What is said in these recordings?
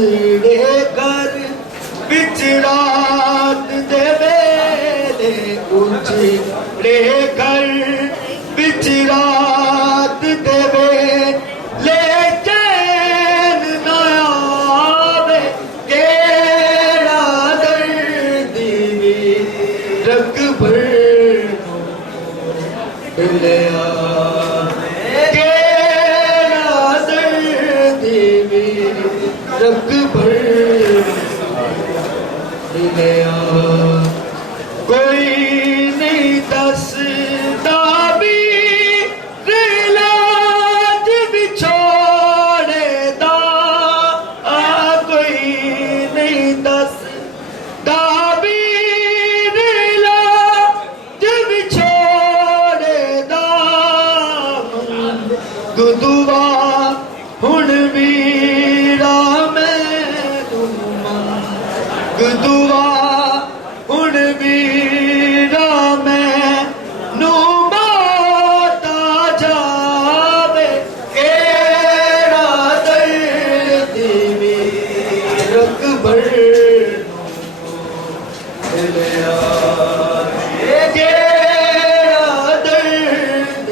اجڑے گھر وچ رات دے ویلے اجڑے گھر وچ رات دے ویلے چین نہ آوے کیڑا درد وی رکھ بھر لیا کیڑا درد وی رکھ بھر لیا کوئی نہیں دسدا بھی علاج بھی چھوڑے دا کوئی نہیں دسدا بھی علاج بھی چھوڑے دا دعا ہن ویرا مینوں منگ دعا ہن ویرا مینوں ماتا جاوے کیڑا درد وی رکھ بھر لیا کیڑا درد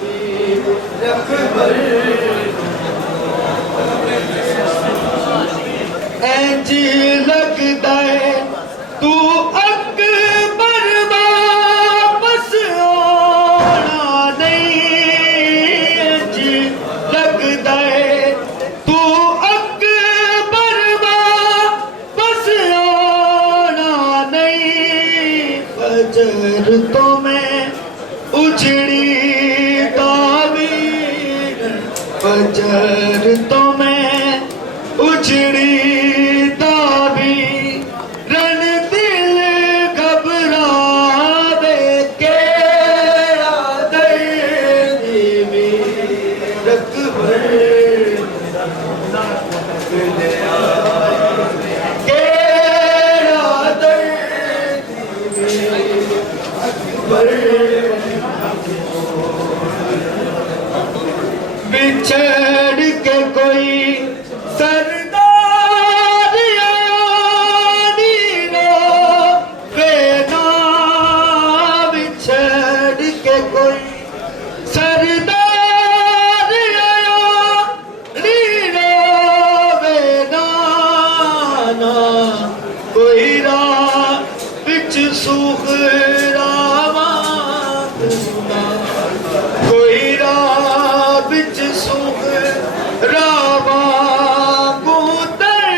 وی رکھ بھر انج لگدا ہے تو اکبر واپس آنا نہیں انج لگدا ہے تو اکبر واپس آنا نہیں فجر تو میں اجڑی تعبیر فجر تو میں اجڑی تعبیر رن دل گھبراوے کیڑا درد وی رکھ بھر لیا کیڑا درد وی رکھ بھر بچھڑ کے کوئی سردار آیا نیرو بینا بچھڑ کے کوئی سردار آیا نیرو بینا کوئی راہ وچ سوخ کوئی راہ وچ سوخ راواں گوتر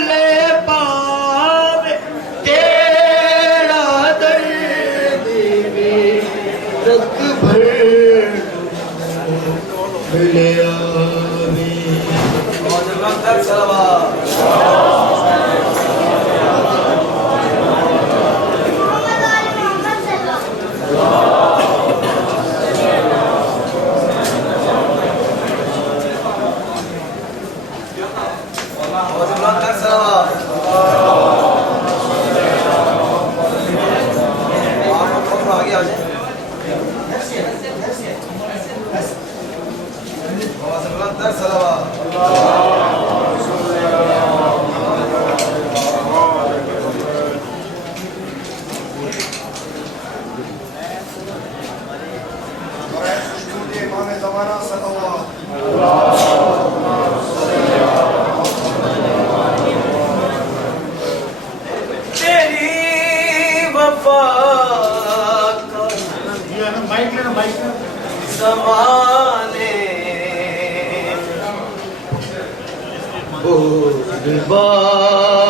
لے پاوے کیڑا درد وی رکھ بھر لیا زمانے بول بالا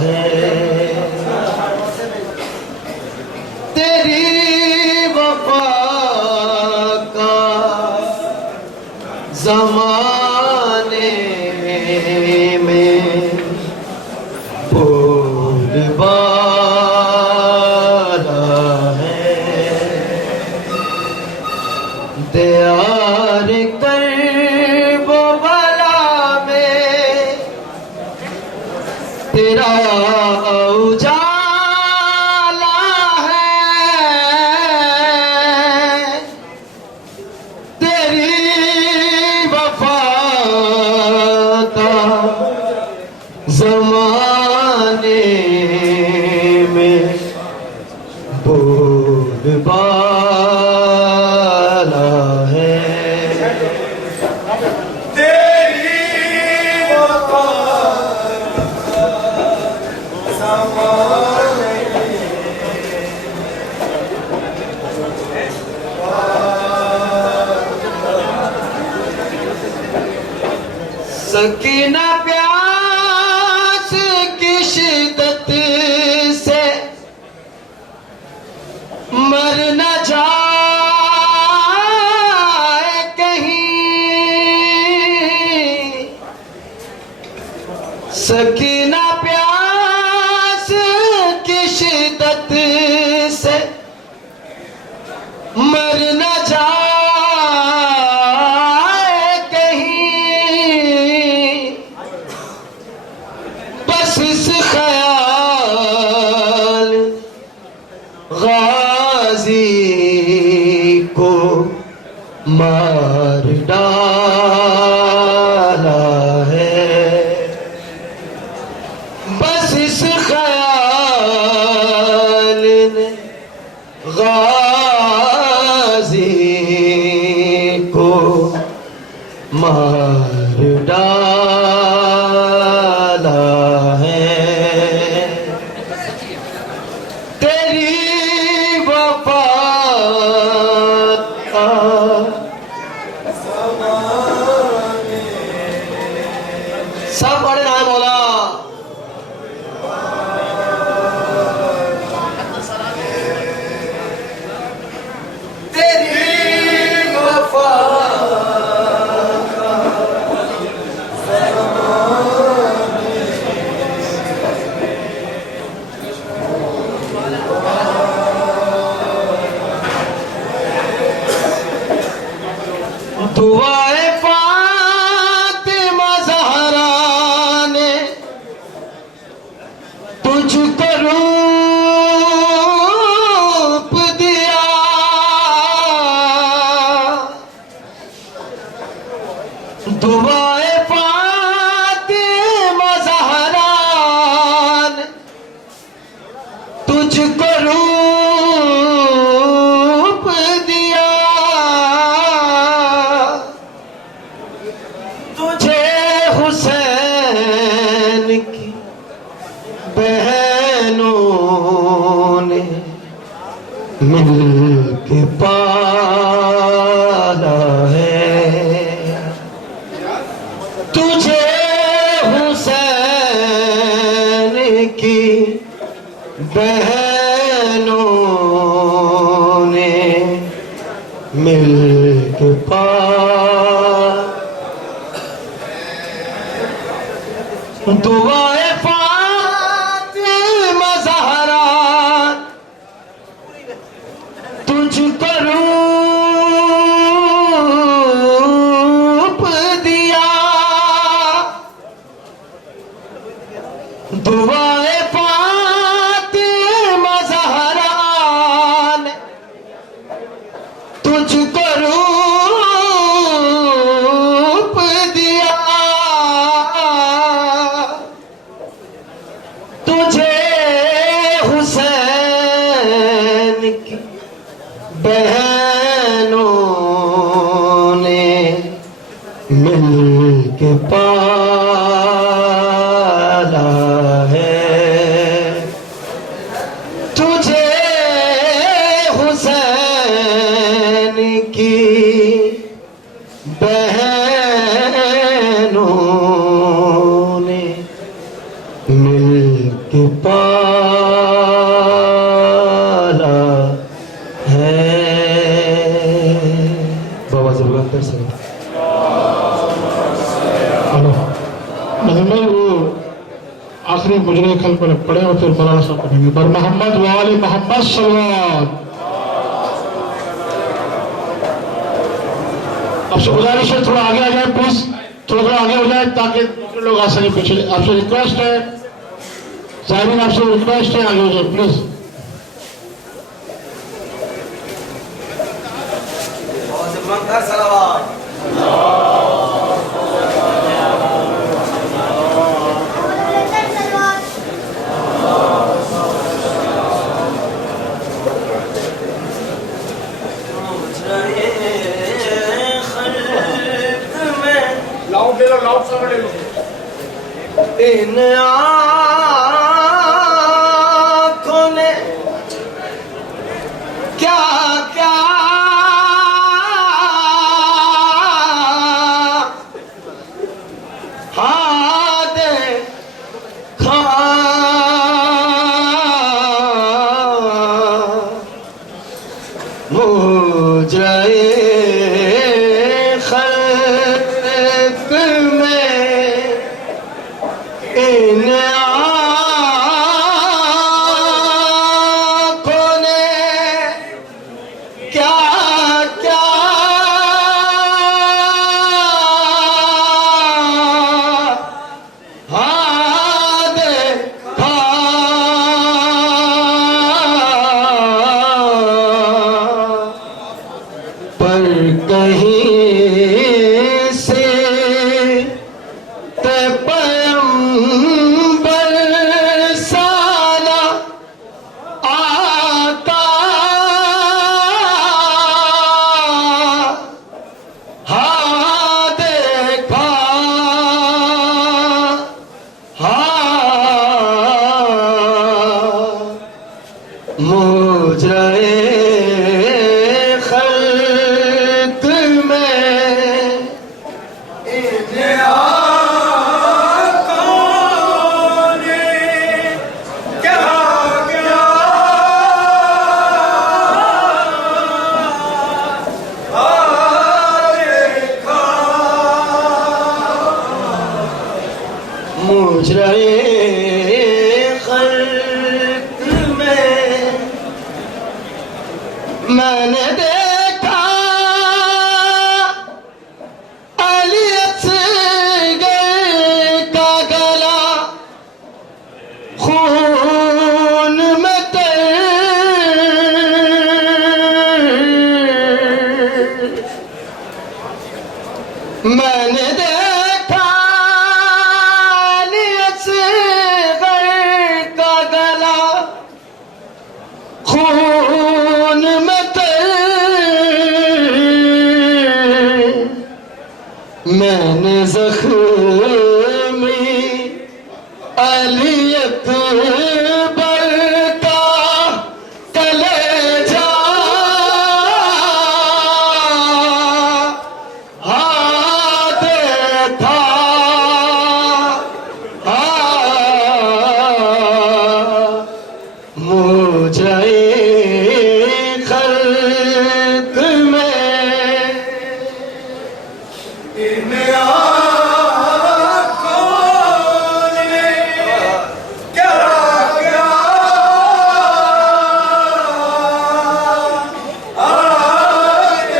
ہے تیری وفا کا زمانے میں بول بالا دیار کرب و بلا میں تیرا اجالا ہے تیری وفا کا سکینہ پیاس کی شدت سے مر نہ جائے کہیں، سکینہ پیاس کی شدت سے مر نہ جائے اس خیال غازی کو مار ڈالا ہے، بس اس خیال نے غازی کو مار ڈالا ہے۔ تیری وفا کا سب پڑھ رہا ہے مولا، تیری وفا دعائے فاطمہ زہرا نے تجھ کو روپ دیا، دعائے فاطمہ زہرا نے تجھ کو روپ دیا، تجھے حسین کی بہنوں نے مل کے پالا ہے، تجھے حسین کی بہنوں نے مل کے دعائے فاطمہ زہرا تجھ کو روپ دیا، دعائے فاطمہ زہرا نے تجھ کو روپ دیا، تجھے حسین کی بہنوں نے مل کے پالا ہے، تجھے حسین کی بہنوں نے مل کے پالا ہے۔ بابا سے بلند کر سکتے وہ آخری مجرے کل پر پڑھے اور پھر مولانا صاحب پڑھیں گے۔ بر محمد وآل محمد صلوات۔ آپ سے گزارش ہے تھوڑا آگے آ جائیں پلیز، تھوڑا آگے ہو جائیں تاکہ دوسرے لوگ آ سکیں پیچھے۔ آپ سے ریکویسٹ ہے، ظاہرین آپ سے ریکویسٹ ہے آگے ہو جائیں پلیز۔ لاؤڈ لے لو، لاؤڈ ساؤنڈ لے لو۔ ان آنکھوں نے کیا کیا ہاں دیکھا مجرے خلق میں ان آنکھوں نے کیا کیا ہاں دیکھا پر کہیں سے پیغمبر سالہ آتا ہاں دیکھا ہاں مجرے خلق میں ان آنکھوں نے کیا کیا دیکھا مجرے خلق میں میں نے دیکھا علی اصغر کا گلا خون میں تر میں نے دیکھا علی اصغر کا گلا خون میں تر میں نے زخمی علی اکبر کا کلیجہ ہاں دیکھا ہاں مجرے خلق میں ان آنکھوں نے کیا کیا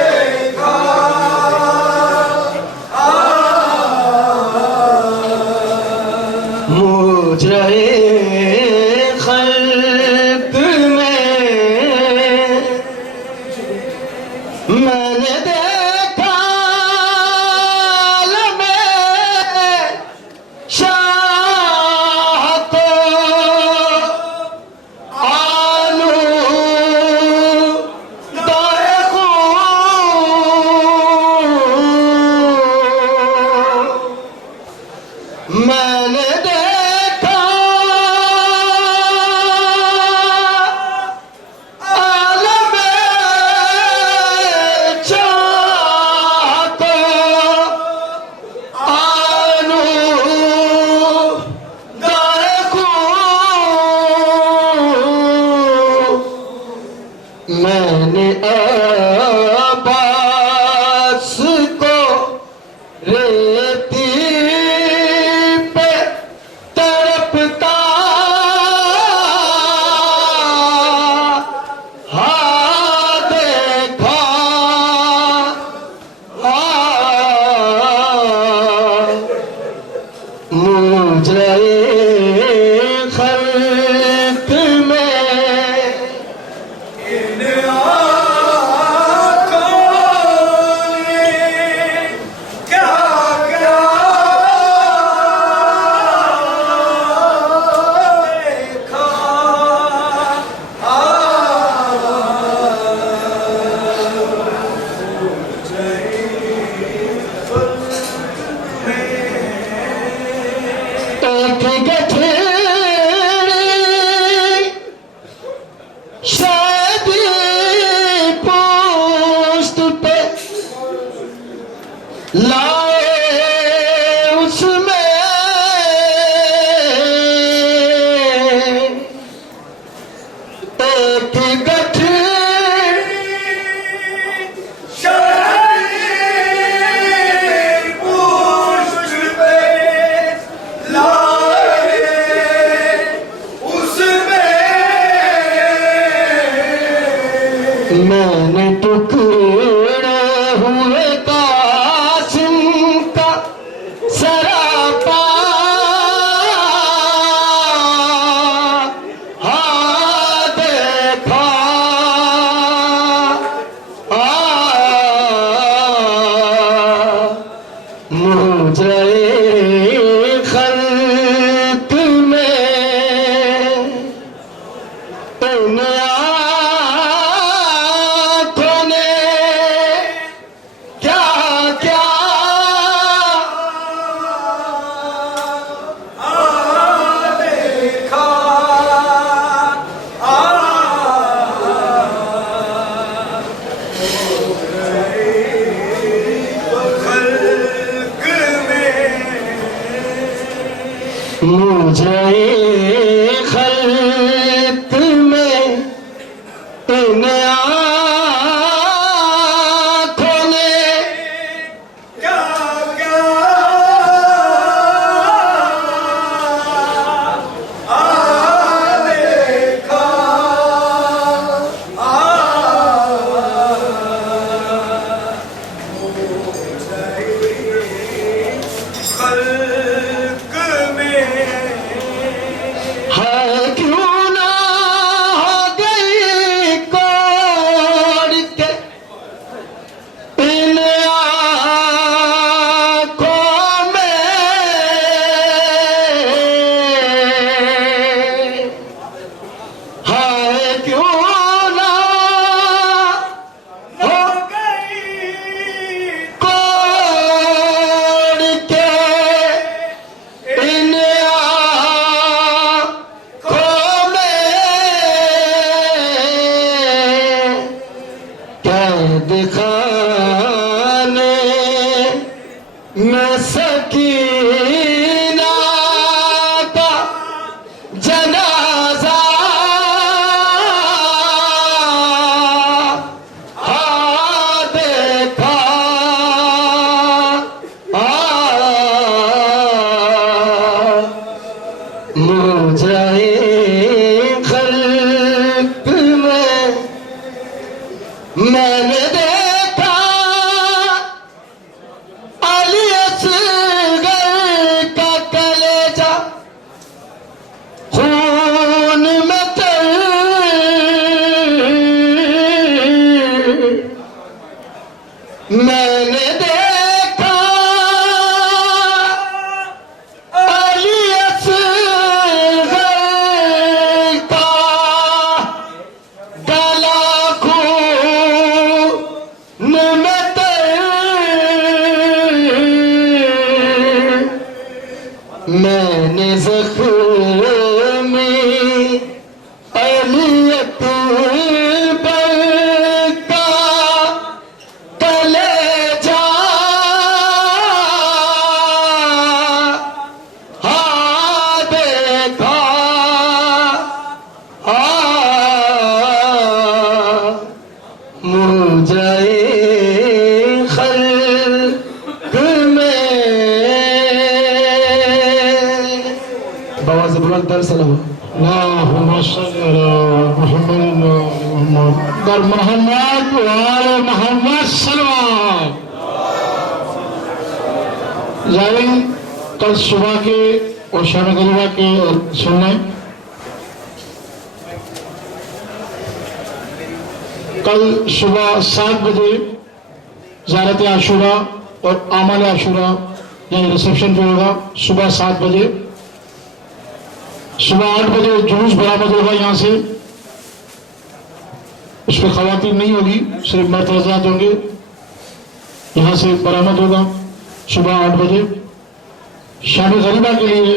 دیکھا مجرے خلق میں نے دیکھا لمحے شاہ کو آلودہ خون میں نے دیکھا عالم چاہ کو آلودہ خون میں نے عباس کو ریتی پہ تڑپتا ہاں دیکھا ہاں مجرے خلق میں ان آنکھوں نے کیا کیا دیکھا ایک گٹھڑی شاید پوست پہ لائے اس میں ایک گٹھڑی شاید پوشت پہ لائے اس میں نے ٹکڑے ہوئے قاسم کا سراپا ہاں دیکھا مجھے خلق میں ان آنکھوں نے کیا کیا دیکھا خلق میں مجھے خلق میں ان آنکھوں نے کیا کیا دیکھا خلق میں ہے کیوں نہ ہو گئی کوڑ کے ان آنکھوں میں ہے کیوں نہ ہو گئی کوڑ کے ان آنکھوں میں قید خانے میں سکینہ کا جنازہ ہاں دیکھا مجھے خلق میں نے دیکھا علی اصغر کا کلیجہ خون میں تر میں نے دیکھا علی اصغر کا گلا خون میں تر میں نے زخمی علی اکبر کا کلیجہ ہاں دیکھا مجھے خلق میں بابا زبرت در سلام اللہم صلی علی محمد در محمد و آل محمد سلام. زائرین کل صبح کے اور شام غریبہ کے سننے کل صبح 7 بجے زیارت عاشورہ اور اعمال عاشورہ یعنی ریسیپشن جو ہوگا صبح 7 بجے. صبح 8 بجے جلوس برآمد ہوگا یہاں سے. اس پہ خواتین نہیں ہوگی, صرف مرد حضرات ہوں گے. یہاں سے برآمد ہوگا صبح 8 بجے. شام غریبہ کے لیے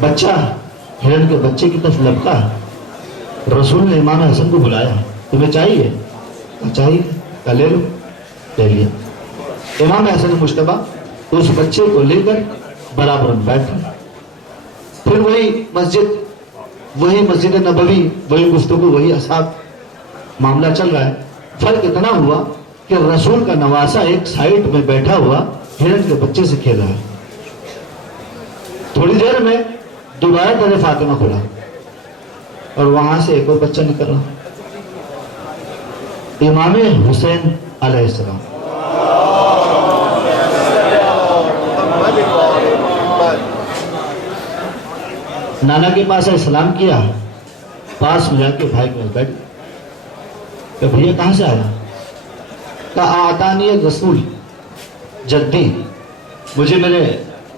بچہ ہرن کے بچے کی طرف لپکا. رسول نے امام حسن کو بلایا, تمہیں چاہیے؟ چاہیے. کہا لے لو. لے لیا. امام حسن مشتبہ اس بچے کو لے کر برابر بیٹھا. پھر وہی مسجد نبوی, وہی گفتگو, وہی اصحاب, معاملہ چل رہا ہے. فرق اتنا ہوا کہ رسول کا نواسا ایک سائیڈ میں بیٹھا ہوا ہرن کے بچے سے کھیل رہا ہے. تھوڑی دیر میں دوبارہ در فاطمہ کھلا اور وہاں سے ایک اور بچہ نکل رہا, امام حسین علیہ السلام. نانا کے پاس سلام کیا, پاس میں جا کے بھائی کے بیٹھ. کہ بھیا کہاں سے آیا؟ کہا آتانی رسول جدی, مجھے میرے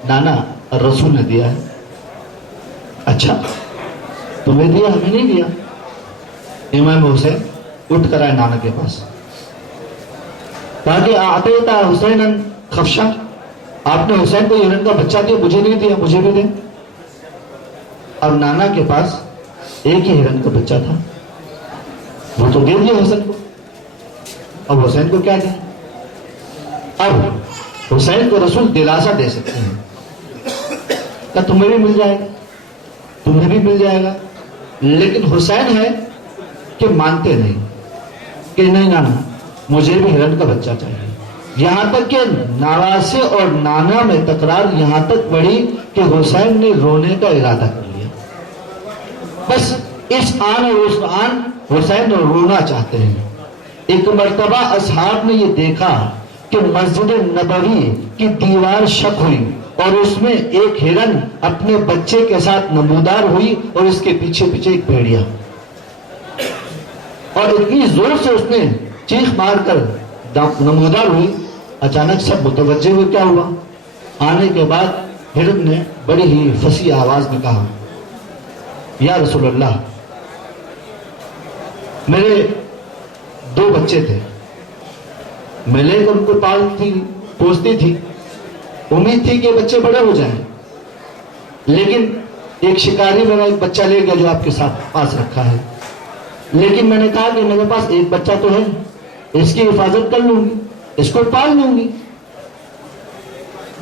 نانا رسول نے دیا ہے. اچھا تمہیں دیا, ہمیں نہیں دیا. امام حسین اٹھ کر آئے نانا کے پاس. کہا کہ آتیتا حسین خفشا, آپ نے حسین کو ہرن کا بچہ دیا, مجھے نہیں دیا, مجھے بھی دیں. اب نانا کے پاس ایک ہی ہرن کا بچہ تھا, وہ تو دے دیا حسین کو. اب حسین کو کیا دیں؟ اب حسین کو رسول دلاسا دے سکتے ہیں کہ تمہیں بھی مل جائے گا, تمہیں بھی مل جائے گا. لیکن حسین ہے کہ مانتے نہیں کہ نہیں نانا مجھے بھی ہرن کا بچہ چاہیے. یہاں تک کہ نواسے اور نانا میں تکرار یہاں تک بڑھی کہ حسین نے رونے کا ارادہ کر لیا. بس اس آن اور اس آن حسین رونا چاہتے ہیں. ایک مرتبہ اصحاب نے یہ دیکھا کہ مسجد نبوی کی دیوار شق ہوئی اور اس میں ایک ہرن اپنے بچے کے ساتھ نمودار ہوئی اور اس کے پیچھے پیچھے ایک بھیڑیا, اور اتنی زور سے اس نے چیخ مار کر نمودار ہوئی. اچانک سب متوجہ ہوئے کیا ہوا. آنے کے بعد ہرن نے بڑی ہی فصیح آواز میں کہا, یا رسول اللہ, میرے 2 بچے تھے, میں لے کر ان کو پوستی تھی, امید تھی کہ بچے بڑے ہو جائیں, لیکن ایک شکاری میرا ایک بچہ لے گیا جو آپ کے ساتھ پاس رکھا ہے. لیکن میں نے کہا کہ میرے پاس ایک بچہ تو ہے, اس کی حفاظت کر لوں گی, اس کو پال لوں گی.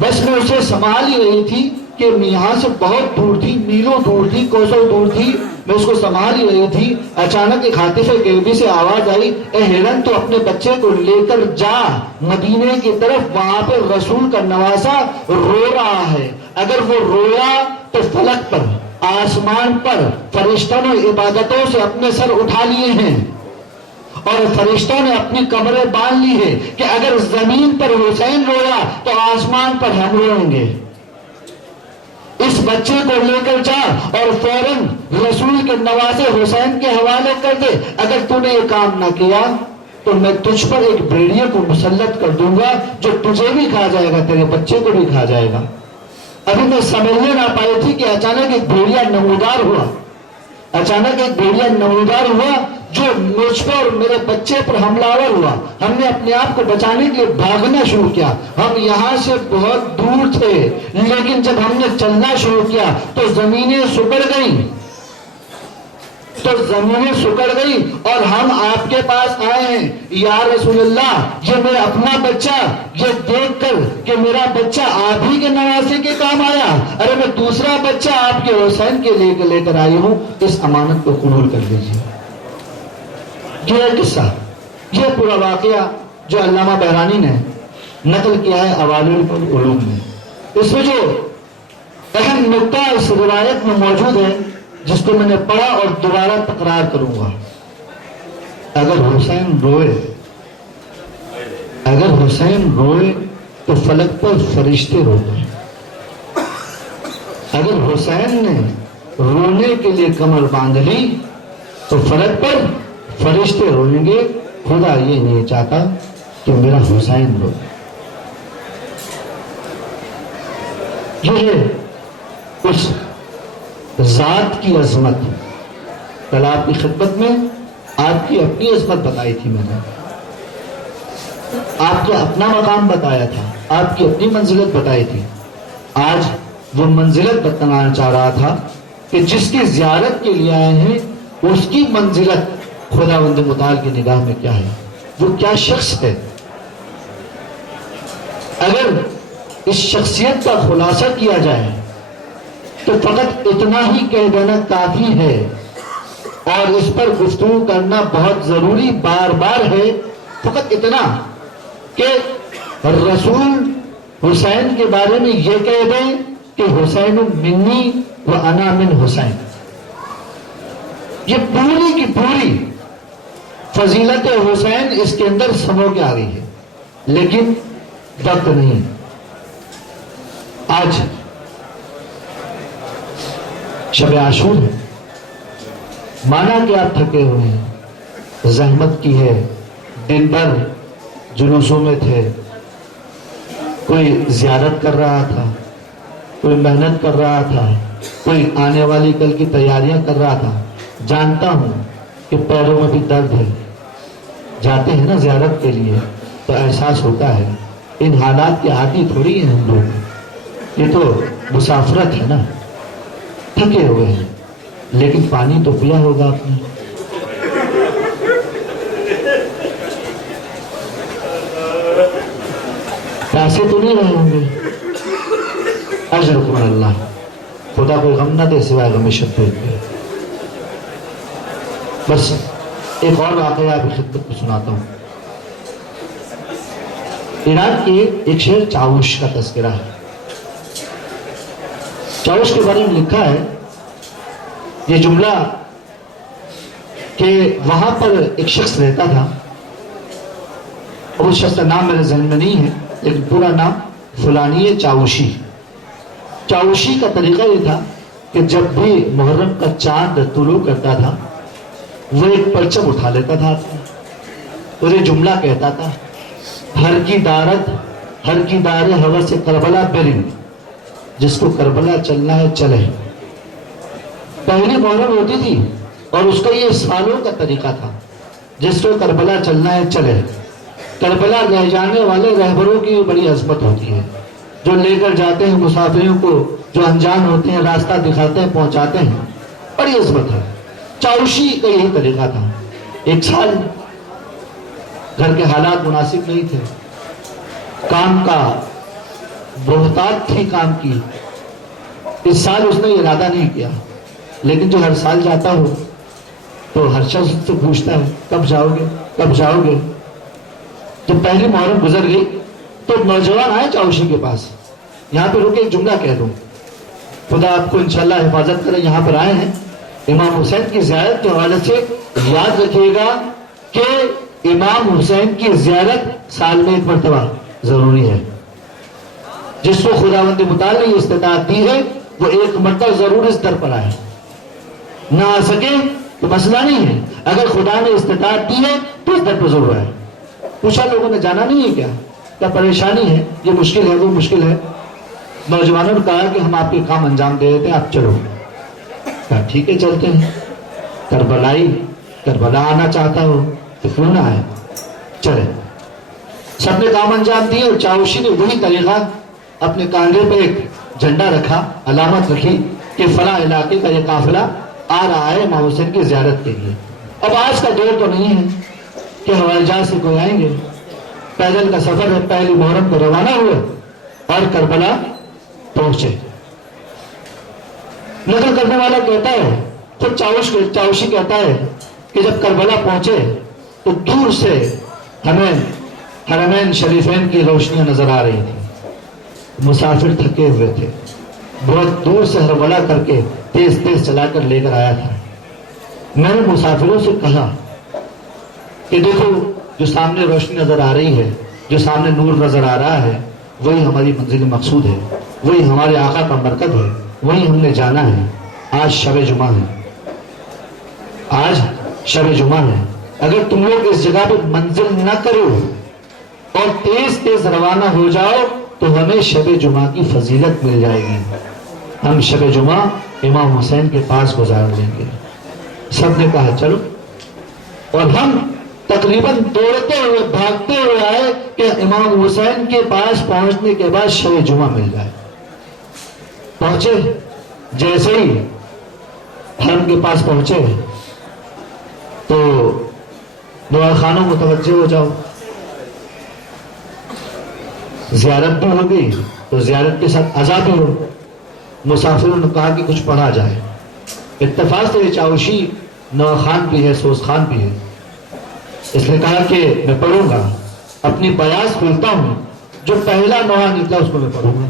بس میں اسے سنبھال ہی رہی تھی کہ یہاں سے بہت دور تھی, میلوں دور تھی, کوسوں دور تھی, میں اس کو سنبھال ہی رہی تھی. اچانک ایک خاطف قلبی سے آواز آئی, اے ہرن تو اپنے بچے کو لے کر جا مدینے کی طرف, وہاں پہ رسول کا نواسا رو رہا ہے. اگر وہ رویا تو فلک پر, آسمان پر فرشتوں نے عبادتوں سے اپنے سر اٹھا لیے ہیں اور فرشتوں نے اپنی کمریں باندھ لی ہے کہ اگر زمین پر حسین رویا تو آسمان پر ہم روئیں گے. اس بچے کو لے کر جا اور فوراً رسول کے نواسے حسین کے حوالے کر دے. اگر تو نے یہ کام نہ کیا تو میں تجھ پر ایک بھیڑیے کو مسلط کر دوں گا جو تجھے بھی کھا جائے گا, تیرے بچے کو بھی کھا جائے گا. ابھی میں سمجھنے نہ پائی تھی کہ اچانک ایک بھیڑیا نمودار ہوا, اچانک ایک بھیڑیا نمودار ہوا جو مجھ پر اور میرے بچے پر حملہ آور ہوا. ہم نے اپنے آپ کو بچانے کے لیے بھاگنا شروع کیا. ہم یہاں سے بہت دور تھے, لیکن جب ہم نے چلنا شروع کیا تو زمینیں سکڑ گئی اور ہم آپ کے پاس آئے ہیں. یا رسول اللہ, یہ میرا اپنا بچہ, یہ دیکھ کر کہ میرا بچہ آپ ہی کے نواسے کے کام آیا, ارے میں دوسرا بچہ آپ کے حسین کے لے کر آئی ہوں, اس امانت کو قبول کر لیجیے. یہ قصہ, یہ پورا واقعہ جو علامہ بہرانی نے نقل کیا ہے اوائل العلوم میں, اس میں جو اہم نقطہ اس روایت میں موجود ہے جس کو میں نے پڑھا اور دوبارہ تکرار کروں گا. اگر حسین روئے تو فلک پر فرشتے روتے ہیں. اگر حسین نے رونے کے لیے کمر باندھ لی تو فلک پر فرشتے روئیں گے. خدا یہ نہیں چاہتا کہ میرا حسین روئے. یہ ہے اس ذات کی عظمت. کل آپ کی خدمت میں آپ کی اپنی عظمت بتائی تھی, میں نے آپ کا اپنا مقام بتایا تھا, آپ کی اپنی منزلت بتائی تھی. آج وہ منزلت بتانا چاہ رہا تھا کہ جس کی زیارت کے لیے آئے ہیں اس کی منزلت خداوند متعال کی نگاہ میں کیا ہے، وہ کیا شخص ہے۔ اگر اس شخصیت کا خلاصہ کیا جائے تو فقط اتنا ہی کہہ دینا کافی ہے، اور اس پر گفتگو کرنا بہت ضروری بار بار ہے، فقط اتنا کہ رسول حسین کے بارے میں یہ کہہ دیں کہ حسین منی و انا من حسین۔ یہ پوری کی پوری فضیلت حسین اس کے اندر سمو کے آ گئی ہے، لیکن وقت نہیں۔ آج شب عاشور ہے، مانا کہ آپ تھکے ہوئے ہیں، زحمت کی ہے، دن بھر جلوسوں میں تھے، کوئی زیارت کر رہا تھا، کوئی محنت کر رہا تھا، کوئی آنے والی کل کی تیاریاں کر رہا تھا۔ جانتا ہوں کہ پیروں میں بھی درد ہے، جاتے ہیں نا زیارت کے لیے تو احساس ہوتا ہے، ان حالات کے عادی تھوڑی ہیں ہم لوگ، یہ تو مسافرت ہے نا، تھکے ہوئے ہیں، لیکن پانی تو پیا ہوگا آپ نے۔ پیسے تو نہیں رہے ہوں گے، اجرکم اللہ، خدا کوئی غم نہ دے سوائے غم شدید کے۔ بس ایک اور واقعہ آپ کی خدمت کو سناتا ہوں۔ ایران کے ایک شہر چاوش کا تذکرہ ہے۔ چاوش کے بارے میں لکھا ہے یہ جملہ کہ وہاں پر ایک شخص رہتا تھا، اور اس شخص کا نام میرے ذہن میں نہیں ہے، لیکن پورا نام فلانی چاوشی۔ چاوشی کا طریقہ یہ تھا کہ جب بھی محرم کا چاند طلوع کرتا تھا وہ ایک پرچم اٹھا لیتا تھا اور یہ جملہ کہتا تھا، ہر کی دار ہوس کربلا برن، جس کو کربلا چلنا ہے چلے۔ پہلی محرم ہوتی تھی اور اس کا یہ سالوں کا طریقہ تھا، جس کو کربلا چلنا ہے چلے۔ کربلا رہ جانے والے رہبروں کی بڑی عظمت ہوتی ہے، جو لے کر جاتے ہیں مسافروں کو، جو انجان ہوتے ہیں، راستہ دکھاتے ہیں، پہنچاتے ہیں، بڑی عظمت ہے۔ چاوشی کا یہی طریقہ تھا۔ ایک سال گھر کے حالات مناسب نہیں تھے، کام کا بہتات تھی کام کی۔ اس سال اس نے ارادہ نہیں کیا، لیکن جو ہر سال جاتا ہو تو ہر شخص سے پوچھتا ہے کب جاؤ گے، کب جاؤ گے۔ جب پہلی محرم گزر گئی تو نوجوان آئے چاوشی کے پاس، یہاں پہ رکے ایک جملہ کہہ دوں، خدا آپ کو انشاءاللہ حفاظت کرے، یہاں پر آئے ہیں امام حسین کی زیارت کے حوالے سے، یاد رکھیے گا کہ امام حسین کی زیارت سال میں ایک مرتبہ ضروری ہے۔ جس کو خداوند متعال نے یہ استطاعت دی ہے وہ ایک مرتبہ ضرور اس در پر آئے، نہ آ سکے تو مسئلہ نہیں ہے، اگر خدا نے استطاعت دی ہے تو اس در پر ضرور آئے۔ پوچھا لوگوں نے جانا نہیں ہے کیا پریشانی ہے، یہ مشکل ہے، وہ مشکل ہے۔ نوجوانوں نے کہا کہ ہم آپ کے کام انجام دے دیتے ہیں، آپ چلو۔ کہا ٹھیک ہے چلتے ہیں، کربلا آنا چاہتا ہو تو کیوں نہ آئے، چلے۔ سب نے کام انجام دیے اور چاوشی نے وہی طریقہ، اپنے کاندھے پہ ایک جھنڈا رکھا، علامت رکھی کہ فلاں علاقے کا یہ قافلہ آ رہا ہے امام حسین کی زیارت کے لیے۔ اب آج کا دور تو نہیں ہے کہ ہوائی جہاز سے کوئی آئیں گے، پیدل کا سفر ہے۔ پہلی محرم کو روانہ ہوئے اور کربلا پہنچے۔ نقل کرنے والا کہتا ہے، خود چاوشی کہتا ہے کہ جب کربلا پہنچے تو دور سے ہمیں حرمین شریفین کی روشنیاں نظر آ رہی تھی۔ مسافر تھکے ہوئے تھے، بہت دور سے ہرولہ کر کے تیز تیز چلا کر لے کر آیا تھا۔ میں نے مسافروں سے کہا کہ دیکھو جو سامنے روشنی نظر آ رہی ہے، جو سامنے نور نظر آ رہا ہے، وہی ہماری منزل مقصود ہے، وہی ہمارے آقا کا مرکز ہے، وہی ہم نے جانا ہے۔ آج شب جمعہ ہے، آج شب جمعہ ہے، اگر تم لوگ اس جگہ پہ منزل نہ کرو اور تیز تیز روانہ ہو جاؤ تو ہمیں شب جمعہ کی فضیلت مل جائے گی، ہم شب جمعہ امام حسین کے پاس گزار لیں گے۔ سب نے کہا چلو، اور ہم تقریباً دوڑتے ہوئے بھاگتے ہوئے آئے کہ امام حسین کے پاس پہنچنے کے بعد شب جمعہ مل جائے۔ پہنچے، جیسے ہی حرم کے پاس پہنچے تو دعا خانوں متوجہ ہو جاؤ. زیارت بھی ہو گئی تو زیارت کے ساتھ عزا بھی ہو. مسافروں نے کہا کہ کچھ پڑھا جائے. اتفاق سے یہ چاوشی نوح خان بھی ہے، سوز خان بھی ہے. اس نے کہا کہ میں پڑھوں گا، اپنی بیاض کھولتا ہوں، جو پہلا نوحہ نکلا اس کو میں پڑھوں گا.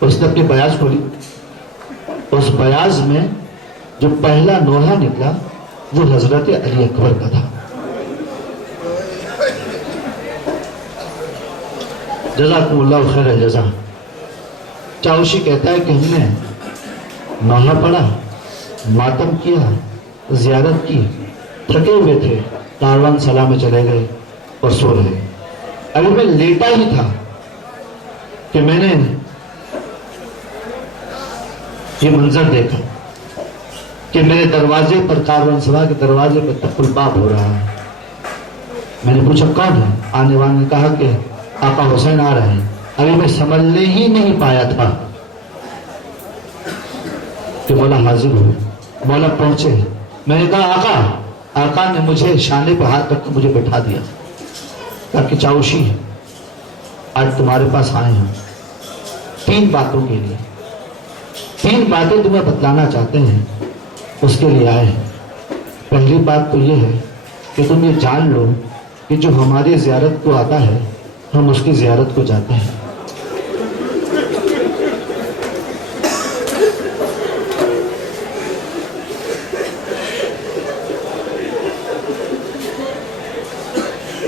اس نے اپنی بیاض کھولی. اس بیاض میں جو پہلا نوحہ نکلا وہ حضرت علی اکبر کا تھا. جزاکم اللہ خیر الجزا. چاوشی کہتا ہے کہ ہم نے نوحہ پڑھا، ماتم کیا، زیارت کی، تھکے ہوئے تھے، کاروان سلام میں چلے گئے اور سو رہے. ابھی میں لیٹا ہی تھا کہ میں نے یہ منظر دیکھا کہ میرے دروازے پر، کاروان سرا کے دروازے پر تق الباب ہو رہا ہے. میں نے پوچھا کون ہے؟ آنے والے نے کہا کہ آقا حسین آ رہے ہیں. ابھی میں سنبھلنے ہی نہیں پایا تھا کہ مولا حاضر ہوئے، مولا پہنچے. میں نے کہا آقا. آقا نے مجھے شانے پہ ہاتھ رکھ کر مجھے بٹھا دیا. کہا کہ چاوشی آج تمہارے پاس آئے ہیں 3 باتوں کے لیے. 3 باتیں تمہیں بتلانا چاہتے ہیں، اس کے لیے آئے ہیں. پہلی بات تو یہ ہے کہ تم یہ جان لو کہ جو ہماری زیارت کو آتا ہے ہم اس کی زیارت کو جاتے ہیں.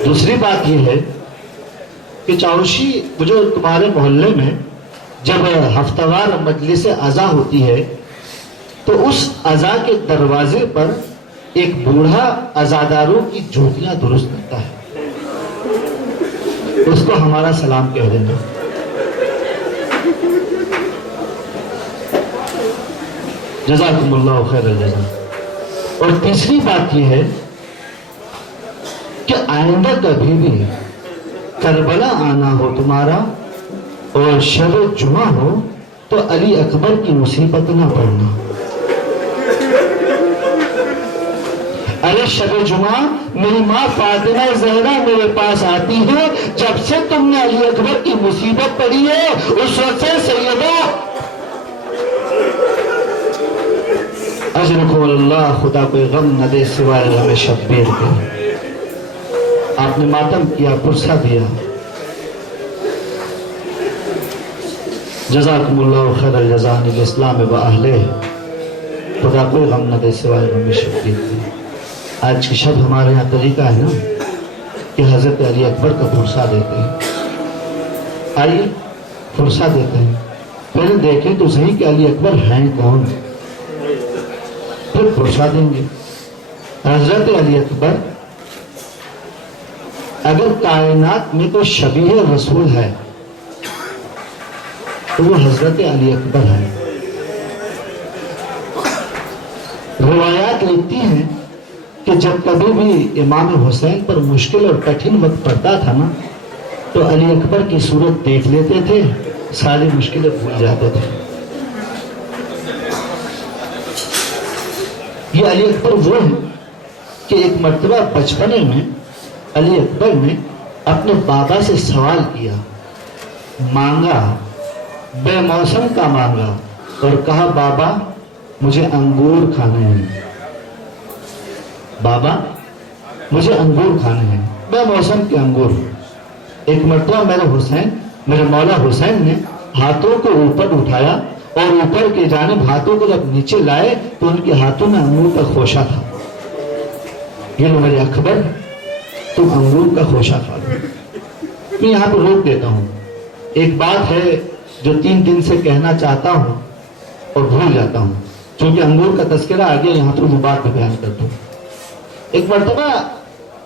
دوسری بات یہ ہے کہ چاوشی جو تمہارے محلے میں جب ہفتہ وار مجلس عزا ہوتی ہے تو اس عزا کے دروازے پر ایک بوڑھا عزاداروں کی جوتیاں درست کرتا ہے. اس کو ہمارا سلام کہہ دینا. جزاکم اللہ خیر الجزا. اور تیسری بات یہ ہے کہ آئندہ کبھی بھی کربلا آنا ہو تمہارا اور شب جمعہ ہو تو علی اکبر کی مصیبت نہ پڑنا. ارے شب جمعہ میری ماں فاطمہ زہرا میرے پاس آتی ہے، جب سے تم نے علی اکبر کی مصیبت پڑی ہے اس وقت سے سیدہ اجرکم اللہ، خدا کوئی غم نہ دے سوائے غم شبیر کے. آپ نے ماتم کیا، پرسہ دیا. جزاکم اللہ خیر الجزا الاسلام و اہلہ. خدا کوئی غم نہ دے سوائے غم شبیر کے. آج کی شب ہمارے یہاں طریقہ ہے نا کہ حضرت علی اکبر کا پرسہ دیتے ہیں. آئیے پرسہ دیتے ہیں. پہلے دیکھیں تو صحیح کہ علی اکبر ہیں کون، پھر پرسہ دیں گے. حضرت علی اکبر اگر کائنات میں کوئی شبیہ رسول ہے تو وہ حضرت علی اکبر ہے. روایات لکھتی ہیں کہ جب کبھی بھی امام حسین پر مشکل اور کٹھن وقت پڑتا تھا نا تو علی اکبر کی صورت دیکھ لیتے تھے، ساری مشکلیں بھول جاتے تھے. یہ علی اکبر وہ ہے کہ ایک مرتبہ بچپنے میں علی اکبر نے اپنے بابا سے سوال کیا، مانگا، بے موسم کا مانگا اور کہا بابا مجھے انگور کھانے ہیں. بابا مجھے انگور کھانے ہیں، بے موسم کے انگور. ایک مرتبہ میرے مولا حسین نے ہاتھوں کو اوپر اٹھایا اور اوپر کے جانب ہاتھوں کو جب نیچے لائے تو ان کے ہاتھوں میں انگور کا خوشہ تھا. یہ لو میرے اکبر، تم انگور کا خوشہ کھا لو. میں یہاں پہ روک دیتا ہوں. ایک بات ہے جو 3 دن سے کہنا چاہتا ہوں اور بھول جاتا ہوں، چونکہ انگور کا تذکرہ آگے یہاں پر وہ بات میں بیان کرتا ہوں. ایک مرتبہ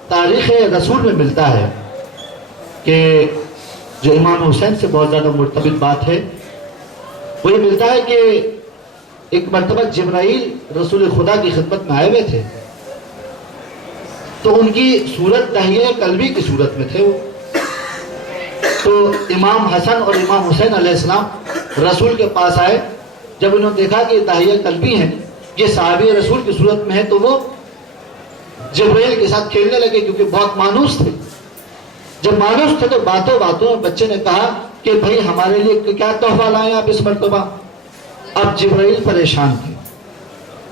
تاریخ رسول میں ملتا ہے کہ جو امام حسین سے بہت زیادہ مرتبط بات ہے وہ یہ ملتا ہے کہ ایک مرتبہ جبرائیل رسول خدا کی خدمت میں آئے ہوئے تھے تو ان کی صورت دہیہ قلبی کی صورت میں تھے وہ. تو امام حسن اور امام حسین علیہ السلام رسول کے پاس آئے. جب انہوں نے دیکھا کہ داعیہ قلبی ہیں, یہ صحابی رسول کی صورت میں ہے, تو وہ جبرائیل کے ساتھ کھیلنے لگے کیونکہ بہت مانوس تھے. جب مانوس تھے تو باتوں باتوں میں بچے نے کہا کہ بھائی ہمارے لیے کیا تحفہ لائیں آپ اس مرتبہ. اب جبرائیل پریشان تھے,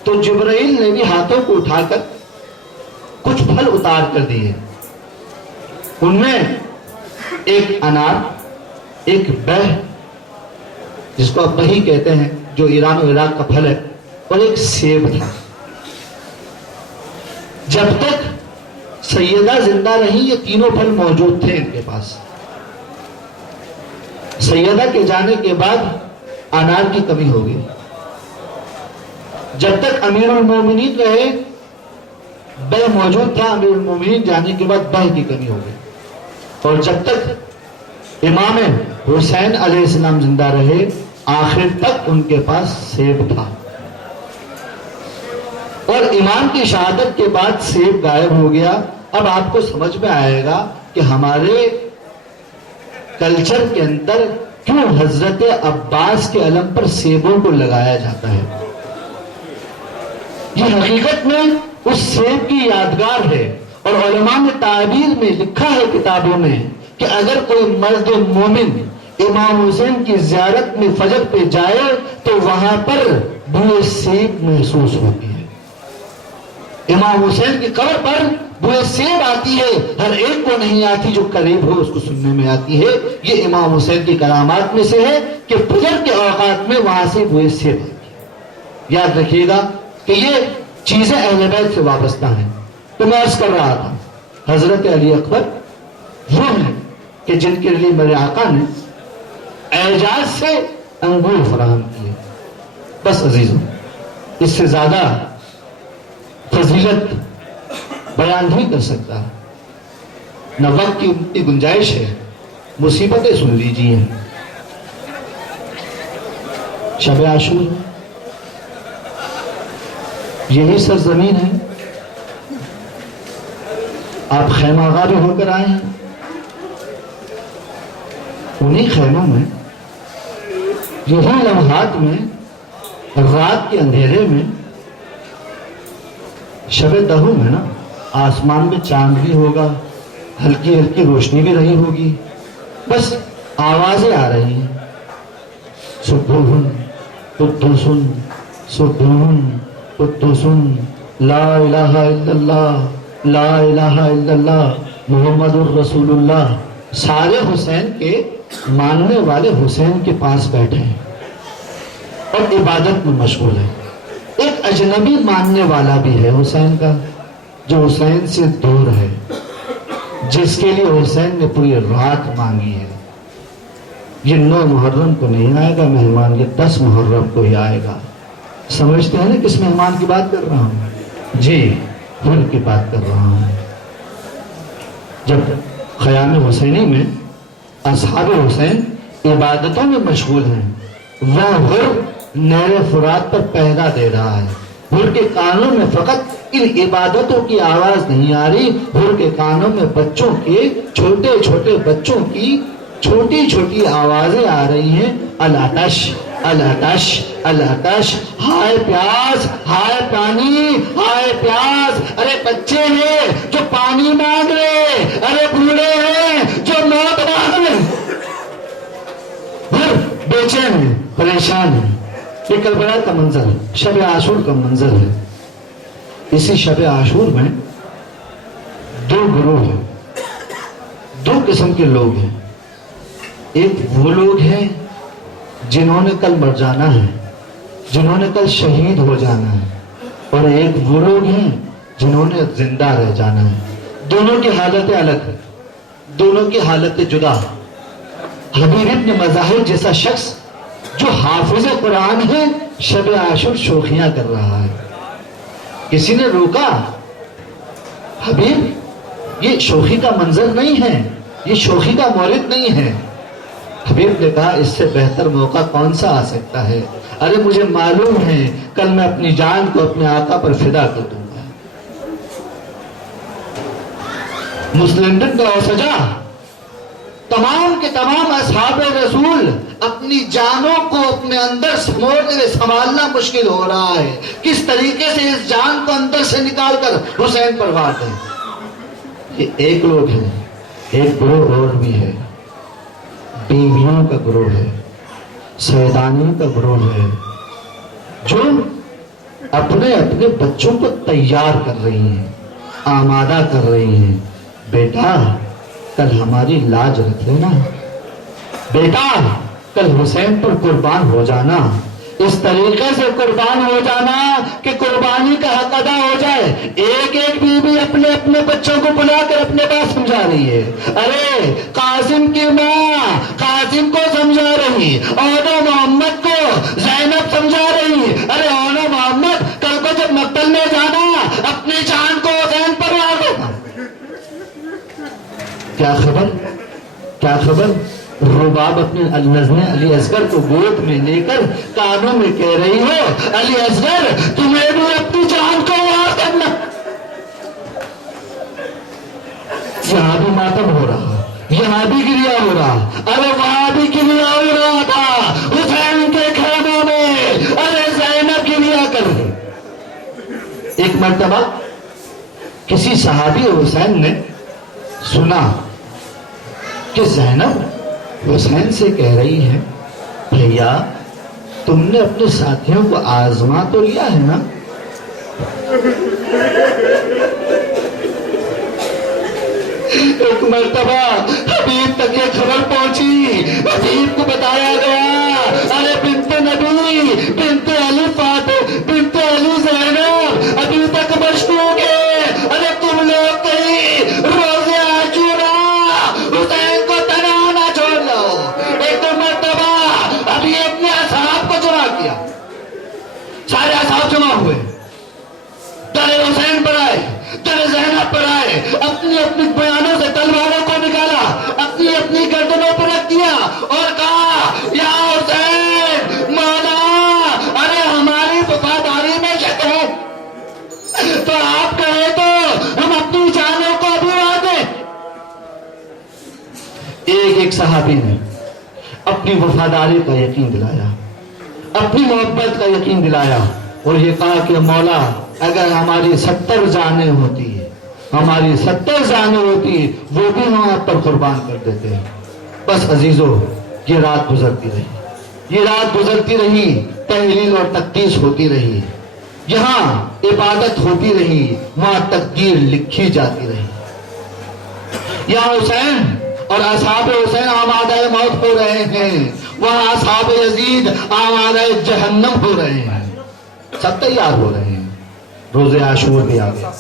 تو جبرائیل نے بھی ہاتھوں کو اٹھا کر کچھ پھل اتار کر دیے. ان میں ایک انار, ایک بہ جس کو اب بہی کہتے ہیں جو ایران و عراق کا پھل ہے, اور ایک سیب تھا. جب تک سیدہ زندہ رہی یہ تینوں پھل موجود تھے ان کے پاس. سیدہ کے جانے کے بعد انار کی کمی ہو گئی. جب تک امیر المومنین رہے بہ موجود تھا, امیر المومنین جانے کے بعد بہ کی کمی ہو گئی. اور جب تک امام حسین علیہ السلام زندہ رہے آخر تک ان کے پاس سیب تھا. اور امام کی شہادت کے بعد سیب غائب ہو گیا. اب آپ کو سمجھ میں آئے گا کہ ہمارے کلچر کے اندر کیوں حضرت عباس کے علم پر سیبوں کو لگایا جاتا ہے. یہ حقیقت میں اس سیب کی یادگار ہے. اور علماء نے تعبیر میں لکھا ہے کتابوں میں کہ اگر کوئی مرد مومن امام حسین کی زیارت میں فجر پہ جائے تو وہاں پر بوئے سیب محسوس ہوتی ہے. امام حسین کی قبر پر بوئے سیب آتی ہے, ہر ایک کو نہیں آتی, جو قریب ہو اس کو سننے میں آتی ہے. یہ امام حسین کی کرامات میں سے ہے کہ فجر کے اوقات میں وہاں سے بوئے سیب آتی ہے. یاد رکھیے گا کہ یہ چیزیں اہل بیت سے وابستہ ہیں. تو میں عرض کر رہا تھا حضرت علی اکبر وہ ہیں کہ جن کے لیے میرے آقا نے اعجاز سے انگور فراہم کیے. بس عزیزوں, اس سے زیادہ فضیلت بیان نہیں کر سکتا, نہ وقت کی اتنی گنجائش ہے. مصیبتیں سن لیجیے. شب عاشور یہی سرزمین ہے, آپ خیمہ غار ہو کر آئے ہیں. انہی خیموں میں یہی لمحات میں رات کے اندھیرے میں شب دہو میں نا آسمان میں چاند بھی ہوگا, ہلکی ہلکی روشنی بھی رہی ہوگی, بس آوازیں آ رہی ہیں. سبحان قدوسن سبحان قدوسن لا الہ الا اللہ لا الہ الا اللہ محمد الرسول اللہ. سارے حسین کے ماننے والے حسین کے پاس بیٹھے ہیں اور عبادت میں مشغول ہیں. ایک اجنبی ماننے والا بھی ہے حسین کا, جو حسین سے دور ہے, جس کے لیے حسین نے پوری رات مانگی ہے. یہ 9 محرم کو نہیں آئے گا مہمان, یہ 10 محرم کو ہی آئے گا. سمجھتے ہیں نا کس مہمان کی بات کر رہا ہوں؟ جی, ان کی بات کر رہا ہوں. جب خیام حسینی میں اصحاب حسین عبادتوں میں مشغول ہیں, وہ غر نہر فرات پر پہرا دے رہا ہے. غر کے کانوں میں فقط ان عبادتوں کی آواز نہیں آ رہی, غر کے کانوں میں بچوں کے, چھوٹے چھوٹے بچوں کی چھوٹی چھوٹی آوازیں آ رہی ہیں. العطش العطش العطش, ہائے پیاس, ہائے پانی, ہائے پیاس. ارے بچے ہیں جو پانی مانگ رہے, ارے بوڑھے ہیں جو موت مانگ رہے, بے چین ہیں, پریشان ہیں. یہ کربلا کا منظر ہے, شب عاشور کا منظر ہے. اسی شب عاشور میں 2 گروہ ہیں, 2 قسم کے لوگ ہیں. ایک وہ لوگ ہیں جنہوں نے کل مر جانا ہے, جنہوں نے کل شہید ہو جانا ہے, اور ایک وہ لوگ ہیں جنہوں نے زندہ رہ جانا ہے. دونوں کی حالتیں الگ ہیں, دونوں کی حالتیں جدا. حبیب ابن مظاہر جیسا شخص جو حافظ قرآن ہے شب عاشور شوخیاں کر رہا ہے. کسی نے روکا, حبیب یہ شوخی کا منظر نہیں ہے, یہ شوخی کا مورد نہیں ہے. حبیب نے کہا اس سے بہتر موقع کون سا آ سکتا ہے. ارے مجھے معلوم ہے کل میں اپنی جان کو اپنے آقا پر فدا کر دوں گا. مسلم کا سجا تمام کے تمام اصحاب رسول اپنی جانوں کو اپنے اندر سنبھالنا مشکل ہو رہا ہے. کس طریقے سے اس جان کو اندر سے نکال کر حسین پر وار دیں. یہ ایک لوگ ہیں، ایک گروہ اور بھی ہے، بیویوں کا گروہ ہے، سیدانیوں کا گروہ ہے، جو اپنے اپنے بچوں کو تیار کر رہی ہیں، آمادہ کر رہی ہیں. بیٹا کل ہماری لاج رکھ لینا، بیٹا کل حسین پر قربان ہو جانا. اس طریقے سے قربان ہو جانا کہ قربانی کا حق ادا ہو جائے. ایک ایک بیوی اپنے اپنے بچوں کو بلا کر اپنے پاس سمجھا رہی ہے. ارے قاسم کی ماں قاسم کو سمجھا رہی، اونا محمد کو زینب سمجھا رہی. ارے اونا محمد کل کو جب مقتل میں جانا اپنی جان کو حسین پر مار دینا. کیا خبر کیا خبر. رباب اپنے نزن علی اصغر کو گود میں لے کر کانوں میں کہہ رہی ہو، علی اصغر تمہیں بھی اپنی جان کو وار کرنا. یہاں بھی ماتم ہو رہا، یہاں بھی گریا ہو رہا، ارے وہاں بھی گریا ہو رہا تھا حسین کے خیموں میں. ارے زینب گریا کر رہی. ایک مرتبہ کسی صحابی حسین نے سنا کہ زینب حسین سے کہہ رہی ہے، بھیا تم نے اپنے ساتھیوں کو آزما تو لیا ہے نا؟ ایک مرتبہ حبیب تک یہ خبر پہنچی، حبیب کو بتایا گیا، ارے بنت نبی بنت علی فاطمہ بنت علی زینب ابھی تک مشکوک ہے. ارے تم لوگ کہیں روزے عاشورا حسین کو تنہا نہ چھوڑ لو. ایک مرتبہ ابھی اپنے اصحاب کو جمع کیا، سارے اصحاب جمع ہوئے، در حسین پر آئے، در زینب پر آئے، اپنی اپنی بیانوں سے تلواروں کو نکالا، اپنی اپنی گردنوں پر رکھ دیا اور کہا، یا حسین مولا ارے ہماری وفاداری میں شک ہے تو آپ کہیں تو ہم اپنی جانوں کو ابھی وار دیں. ایک ایک صحابی نے اپنی وفاداری کا یقین دلایا، اپنی محبت کا یقین دلایا اور یہ کہا کہ مولا اگر ہماری 70 جانیں ہوتی، ہماری 70 جانیں ہوتی وہ بھی ہم آپ پر قربان کر دیتے ہیں. بس عزیزو یہ رات گزرتی رہی، یہ رات گزرتی رہی، تحلیل اور تقدیس ہوتی رہی، یہاں عبادت ہوتی رہی، وہاں تقدیر لکھی جاتی رہی. یہاں حسین اور اصحاب حسین آمادہ موت ہو رہے ہیں، وہاں اصحاب یزید آمادہ جہنم ہو رہے ہیں. سب تیار ہو رہے ہیں، روز عاشور بھی آ گیا.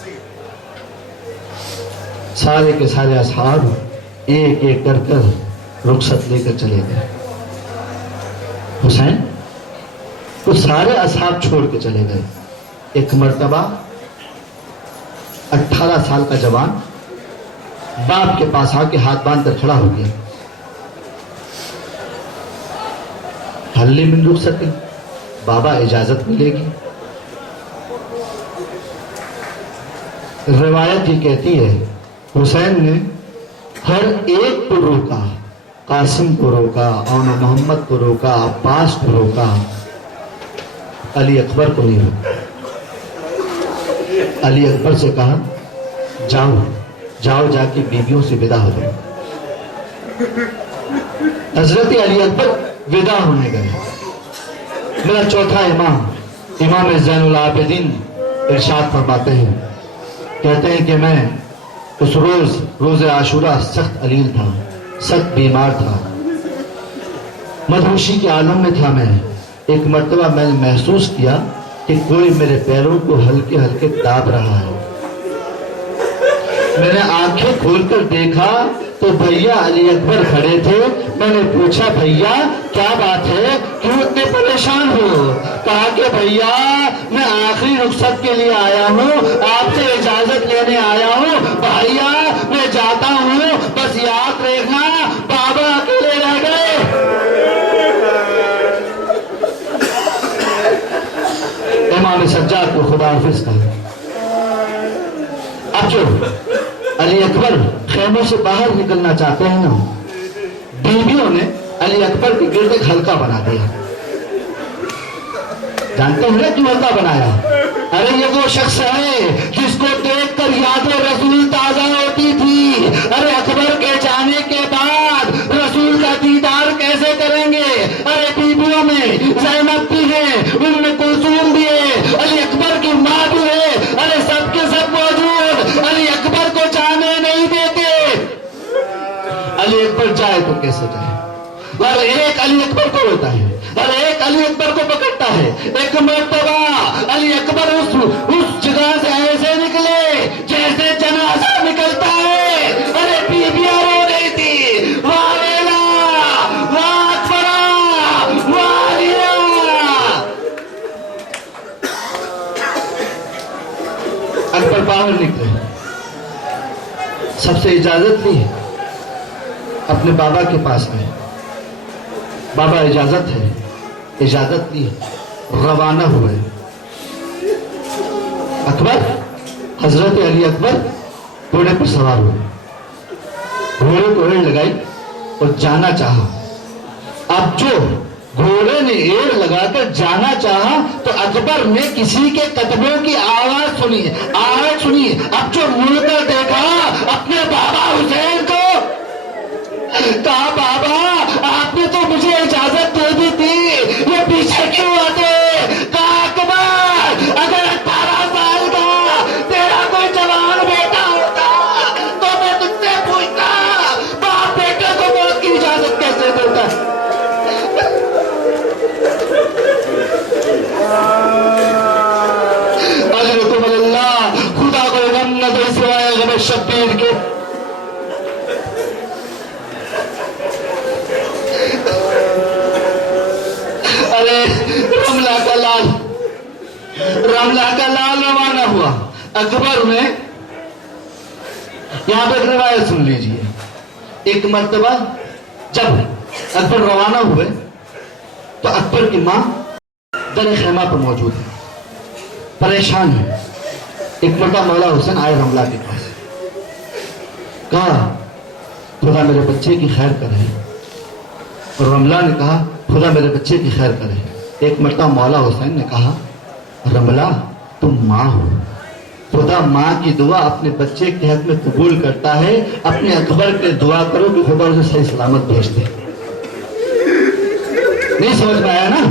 سارے کے سارے اصحاب ایک ایک کر کر رخصت لے کر چلے گئے. حسین وہ سارے اصحاب چھوڑ کے چلے گئے. ایک مرتبہ 18 سال کا جوان باپ کے پاس آ کے ہاتھ باندھ کر کھڑا ہو گیا. ہلّی من رخصت، بابا اجازت ملے گی. روایت یہ کہتی ہے حسین نے ہر ایک کو روکا، قاسم کو روکا، اونا محمد کو روکا، عباس کو روکا، علی اکبر کو نہیں روکا. علی اکبر سے کہا جاؤ جاؤ جا کے بیویوں سے ودا ہو جاؤ. حضرت علی اکبر ودا ہونے گئے. میرا چوتھا امام زین العابدین ارشاد فرماتے ہیں، کہتے ہیں کہ میں اس روز عاشورہ سخت علیل تھا، سخت بیمار تھا، مدہوشی کے عالم میں تھا. میں ایک مرتبہ میں نے محسوس کیا کہ کوئی میرے پیروں کو ہلکے ہلکے داب رہا ہے. میں نے آنکھیں کھول کر دیکھا تو بھیا علی اکبر کھڑے تھے. میں نے پوچھا بھیا کیا بات ہے، کیوں اتنے پریشان ہو؟ کہا کہ بھیا میں آخری رخصت کے لیے آیا ہوں، آپ سے اجازت لینے آیا ہوں. بھیا میں جاتا ہوں، بس یاد رکھنا بابا اکیلے رہ گئے. امام سجاد کو خدا حافظ کہا. اب جو علی اکبر خیموں سے باہر نکلنا چاہتے ہیں نا، بیویوں نے علی اکبر کے گرد ایک حلقہ بنا دیا. جانتے ہیں نا کیوں حلقہ بنایا؟ ارے یہ وہ شخص ہے جس کو دیکھ کر یاد رسول تازہ ہوتی تھی. ارے اکبر کے جانے کے بعد رسول کا دیدار کیسے کریں گے؟ ارے بیویوں میں زینب بھی ہے, ام کلثوم بھی ہے, علی اکبر کی ماں بھی ہے. ارے سب کے سب موجود, علی اکبر کو جانے نہیں دیتے. علی اکبر جائے تو کیسے جائے؟ اور ایک علی اکبر کو ہوتا ہے اور ایک علی اکبر کو پکڑتا ہے. ایک مرتبہ علی اکبر اس جگہ سے ایسے نکلے جیسے جنازہ نکلتا ہے. ارے بیویاں رو رہی تھی, واہ ویلا, واہ اکبرا, واہ علیہ. اکبر باہر نکلے, سب سے اجازت لی, اپنے بابا کے پاس گئے. بابا اجازت ہے, اجازت لی, روانہ ہوئے. اکبر, حضرت علی اکبر گھوڑے پر سوار ہوئے, گھوڑے کو ایڑ لگائی اور جانا چاہا. اب جو گھوڑے نے ایڑ لگا کر جانا چاہا تو اکبر نے کسی کے قدموں کی آواز سنی, آواز سنی. اب جو مڑ کر دیکھا اپنے بابا حسین کو, کہا بابا آپ نے تو مجھے اجازت دے دی تھی, یہ پیچھے کیوں آتے؟ کہا اکبر اگر 18 سال کا تیرا کوئی جوان بیٹا ہوتا تو میں تجھ سے پوچھتا باپ بیٹے کو موت کی اجازت کیسے دیتا ہے؟ اجرکم اللہ, خدا کو غم نہ دے سوائے غم شبیر کے. رملہ کا لال روانہ ہوا. اکبر نے یہاں پہ ایک روایت سن لیجئے. ایک مرتبہ جب اکبر روانہ ہوئے تو اکبر کی ماں در خیمہ پر موجود ہے, پریشان ہے. ایک مرتبہ مولا حسین آئے رملہ کے پاس, کہا خدا میرے بچے کی خیر کرے. اور رملہ نے کہا خدا میرے بچے کی خیر کرے. ایک مرتبہ مولا حسین نے کہا رملہ تم ماں ہو, خدا ماں کی دعا اپنے بچے کے حق میں قبول کرتا ہے. اپنے اکبر کے دعا کرو کہ خدا اسے صحیح سلامت بھیج دے. نہیں سمجھ میں آیا نا؟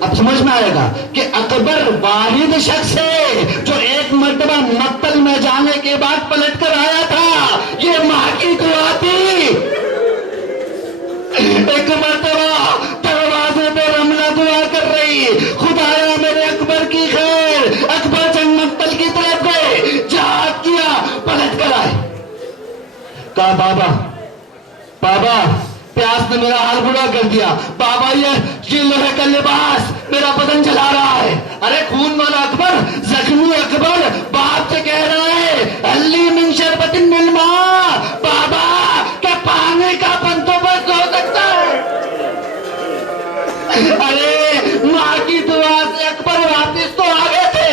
اب سمجھ میں آئے گا کہ اکبر واحد شخص ہے جو ایک مرتبہ مقتل میں جانے کے بعد پلٹ کر آیا تھا. یہ ماں کی دعا تھی. ایک مرتبہ دروازے پہ رملہ دعا کر رہی, خدایا میرے اکبر کی خیر. اکبر جنگ مقتل کی طرف گئے, جہاد کیا, پلٹ کر آئے. کہا بابا, بابا پیاس نے میرا حال برا کر دیا. بابا یہ لوہے کا لباس میرا بدن جلا رہا ہے. ارے خون والا اکبر, زخمی اکبر باپ سے کہہ رہا ہے علی من شربت من ماء, بابا کیا پانی کا بندوبست ہو سکتا ہے؟ ارے ماں کی دعا سے اکبر واپس تو آ گئے تھے.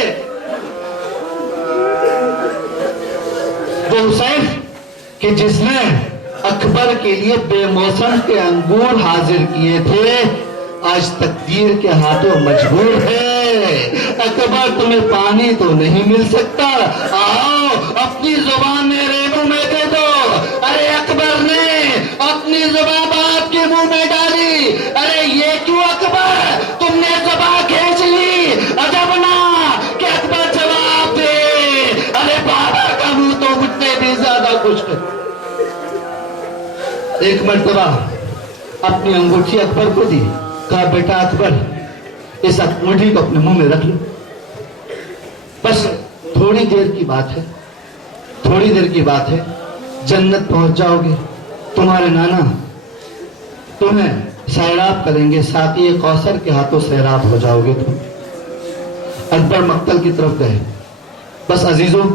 وہ حسین کہ جس نے اکبر کے لیے بے موسم کے انگور حاضر کیے تھے, آج تقدیر کے ہاتھوں مجبور ہے. اکبر تمہیں پانی تو نہیں مل سکتا, آؤ اپنی زبان میرے منہ میں دے دو. ارے اکبر نے اپنی زبان باپ کے منہ میں ڈالی. ارے یہ کیوں اکبر تم نے زبان کھینچ لی؟ عجب نہ کہ اکبر جواب دے. ارے بابا کا منہ تو مجھ سے بھی زیادہ خشک ہے. ایک مرتبہ اپنی انگوٹھی اکبر کو دی, کہا بیٹا اکبر اس انگوٹھی کو اپنے منہ میں رکھ لو, بس تھوڑی دیر کی بات ہے, تھوڑی دیر کی بات ہے, جنت پہنچ جاؤ گے. تمہارے نانا تمہیں سیراب کریں گے, ساقی کوثر کے ہاتھوں سیراب ہو جاؤ گے تم. اکبر مقتل کی طرف گئے. بس عزیزوں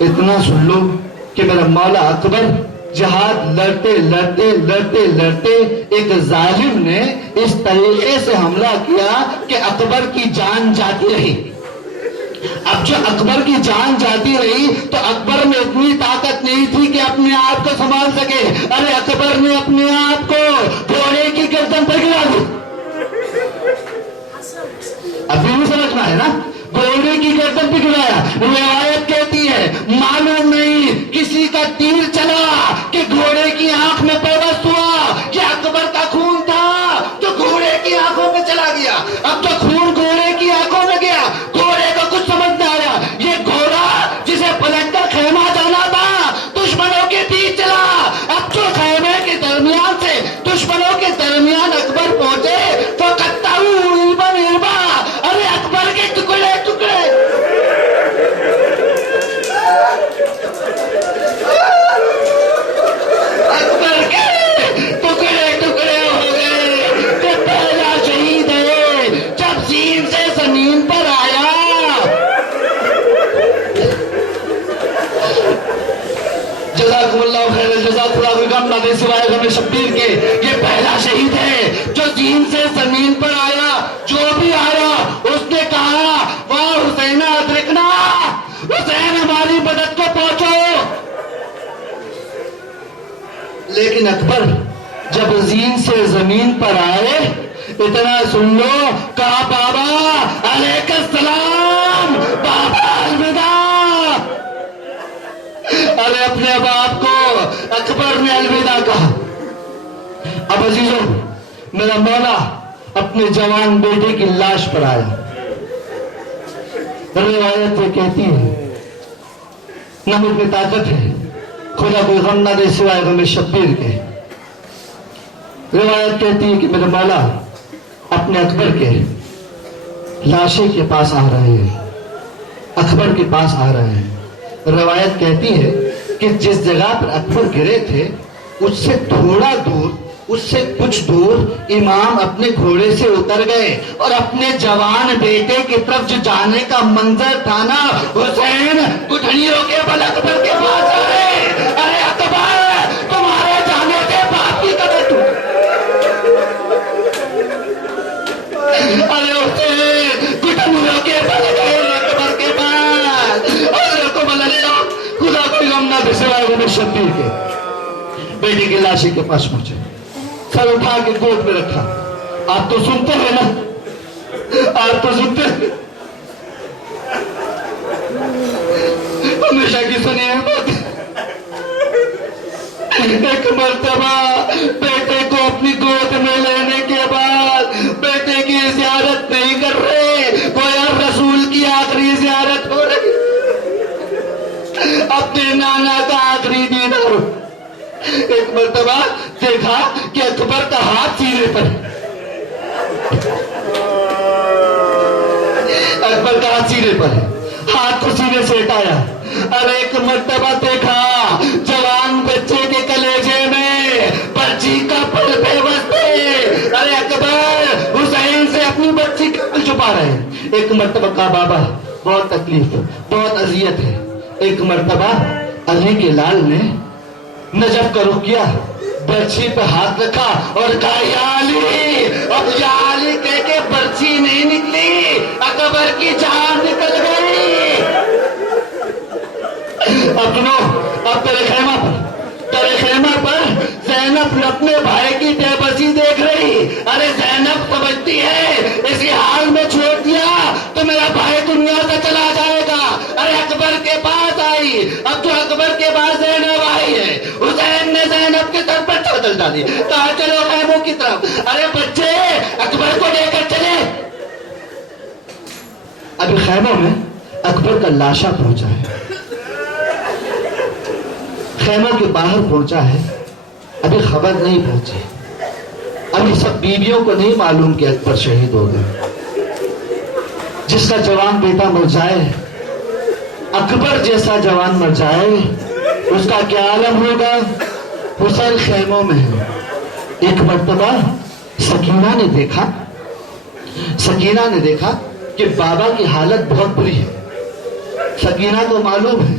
اتنا سن لو کہ میرا مولا اکبر جہاد لڑتے لڑتے لڑتے لڑتے ایک ظالم نے اس طریقے سے حملہ کیا کہ اکبر کی جان جاتی رہی. اب اب جو اکبر کی جان جاتی رہی تو اکبر میں اتنی طاقت نہیں تھی کہ اپنے آپ کو سنبھال سکے. ارے اکبر نے اپنے آپ کو گھوڑے کی گردن پر گرا دی. ابھی نہیں سمجھنا ہے نا, گھوڑے کی گردن پہ گرایا. روایت کہتی ہے معلوم نہیں کسی کا تیر چلا کہ گھوڑے کی آنکھ میں پیوست ہوا, کہ اکبر کا خون تھا تو گھوڑے کی آنکھوں میں چلا گیا. اب تو خون گھوڑے کی آنکھوں میں گیا, گھوڑے کو کچھ سمجھ نہ آیا. یہ گھوڑا جسے پلٹ کر خیمہ جانا تھا دشمنوں کے بیچ چلا. اب جو خیمے کے درمیان سے دشمنوں کے درمیان اکبر پہنچے تو ارے اکبر کے ٹکڑے ٹکڑے. اکبر کے ٹکڑے ٹکڑے ہو گئے. کہ پہلا شہید ہے جب زین سے زمین پر آیا. جزاکم اللہ خیر الجزا. خدا کوئی غم نہ دے سوائے غم شبیر کے. یہ پہلا شہید ہے جو زین سے زمین پر آیا. جو بھی آیا اس نے کہا واہ حسین ادرکنا, حسین ہماری مدد کو پہنچو. لیکن اکبر جب زین سے زمین پر آئے اتنا سن لو, کہا بابا علیک السلام, بابا الوداع. ارے اپنے باپ کو اکبر نے الوداع کہا. اب عزیزوں, میرا مولا اپنے جوان بیٹے کی لاش پر آیا. روایت یہ کہتی ہے نہ مجھ میں طاقت ہے, خدا کوئی غم نہ دے سوائے غم شبیر کے. روایت کہتی ہے کہ میرے مولا اپنے اکبر کے لاشے کے پاس آ رہے ہیں, اکبر کے پاس آ رہے ہیں. روایت کہتی ہے کہ جس جگہ پر اکبر گرے تھے اس سے تھوڑا دور, اس سے کچھ دور امام اپنے گھوڑے سے اتر گئے اور اپنے جوان بیٹے کی طرف جو جانے کا منظر تھا نا, حسین گٹھڑیوں کے بل اکبر کے پاس آئے. ارے اکبر تمہارے جانے سے باپ کی قدر ٹوٹ. ارے حسین گٹھڑیوں کے بل گئے اکبر کے پاس. ارے کمل اللہ, خدا کوئی غم نہ دے سوائے غم شبیر کے. بیٹے کی لاشی کے پاس پہنچے, سر اٹھا کے گود میں رکھا. آپ تو سنتے ہیں نا, آپ تو سنتے ہیں, ہمیشہ کی سنی ہے بات. ایک مرتبہ بیٹے کو اپنی گود میں لینے کے بعد بیٹے کی زیارت نہیں کر رہے, گویا رسول کی آخری زیارت ہو رہی, اپنے نانا کا آخری دیدار. ایک مرتبہ دیکھا کہ اکبر کا ہاتھ سینے پر ہے, اکبر کا ہاتھ سینے پر ہے, ہاتھ کو سینے سے ہٹایا. اور ایک مرتبہ دیکھا جوان بچے کے کلیجے میں بچی کا پل پیوست ہے. ارے اکبر حسین سے اپنی بچی کا پل چھپا رہے ہیں. ایک مرتبہ کہا بابا بہت تکلیف, بہت اذیت ہے. ایک مرتبہ علی کے لال نے نجف کا رخ کیا, برچھی پہ ہاتھ رکھا اور کہا یا علی. اب یا علی کہہ کے برچھی نہیں نکلی, اکبر کی جان نکل گئی. اب سنو, اب تیرے خیمہ پر زینب اپنے بھائی کی بے بسی دیکھ رہی. ارے زینب سمجھتی ہے اسی حال میں چھوڑ دیا تو میرا بھائی دنیا سے چلا جائے گا. ارے اکبر کے پاس آئی. اب جو اکبر کے پاس زینب آئی ہے, حسین نے زینب کی طرف پر چادر ڈالی, کہا چلو خیموں کی طرف. ارے بچے اکبر کو لے کر چلے. ابھی خیموں میں اکبر کا لاشا پہنچا ہے, خیموں کے باہر پہنچا ہے, ابھی خبر نہیں پہنچی. ابھی سب بیویوں کو نہیں معلوم کہ اکبر شہید ہو گئے. جس کا جوان بیٹا مر جائے, اکبر جیسا جوان مر جائے, اس کا کیا عالم ہوگا. حسین خیموں میں ہے. ایک مرتبہ سکینہ نے دیکھا کہ بابا کی حالت بہت بری ہے. سکینہ کو معلوم ہے